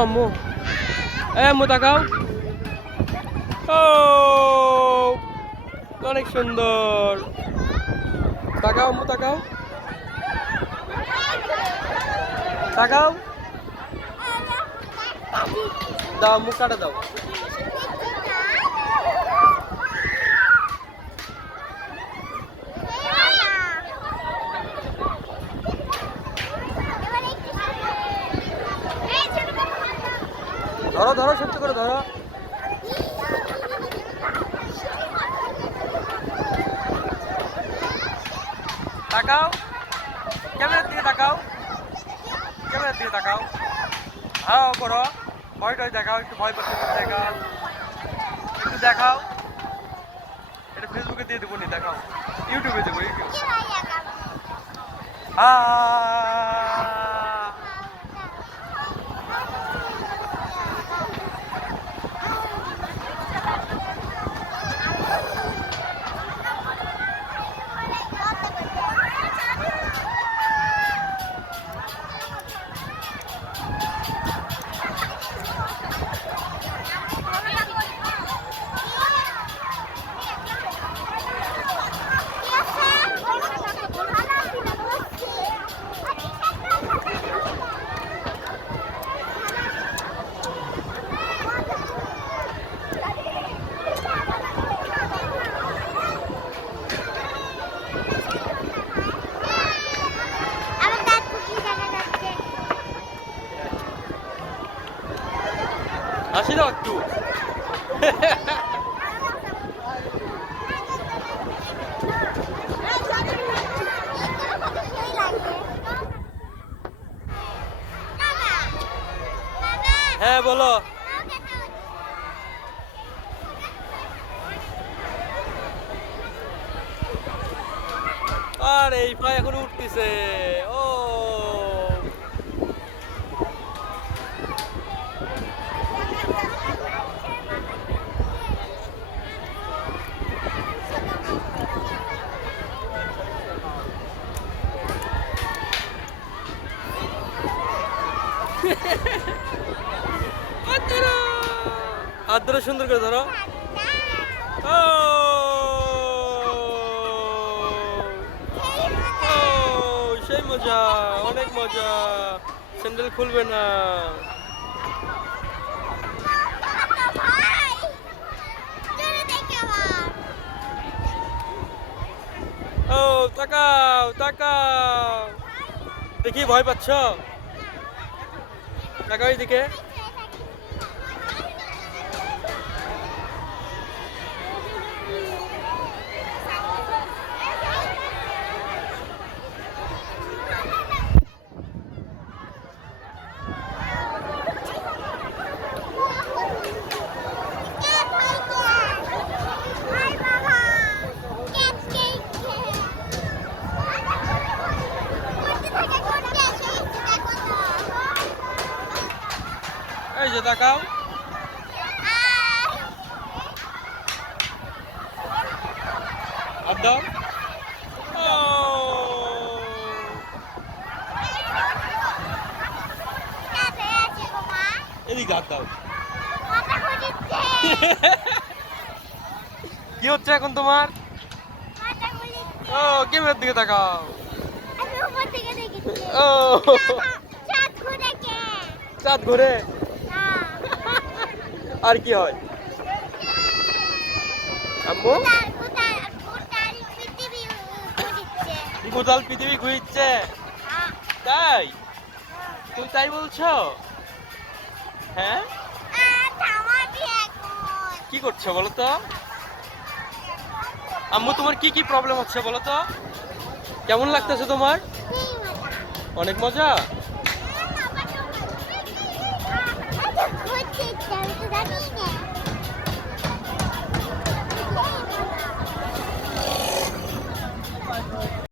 আম্মু আম্মু তাকাও। ও অনেক সুন্দর। তাকাও আম্মু তাকাও তাকাও। দাও আম্মু কাটা দাও। ধরো ধরো সত্যি করে ধরো। তাকাও ক্যামেরার দিকে তাকাও। ক্যামেরার দিকে তাকাও। হ্যাঁ করো। ভয়টাই দেখাও, একটু ভয় পাচ্ছে দেখাও, একটু দেখাও। এটা ফেসবুকে দিয়ে দেবো নি, দেখাও। ইউটিউবে দেবো, ইউটিউব। হাসি দাও একটু। হ্যাঁ বলো। আর এই পায়ে এখন উঠতেছে। ও হাত ধরো, সুন্দর করে ধরো। ও সেই মজা, অনেক মজা। স্যান্ডেল খুলবে না। ও তাকাও তাকাও, দেখি ভয় পাচ্ছ? তাকাও এইদিকে। এই যে তাকাও। হাত দাও। এদিকে হাত দাও। কি হচ্ছে এখন তোমার? ও ক্যামেরার দিকে তাকাও। ও চাঁদ ঘুরে। আর কি হয় আম্মু? গোটাল পৃথিবী ঘুরছে। তাই? তুমি তাই বলছো? হ্যাঁ কি করছো বলো তো? আম্মু তোমার কি কি প্রবলেম হচ্ছে বলো তো? কেমন লাগতেছে তোমার? অনেক মজা।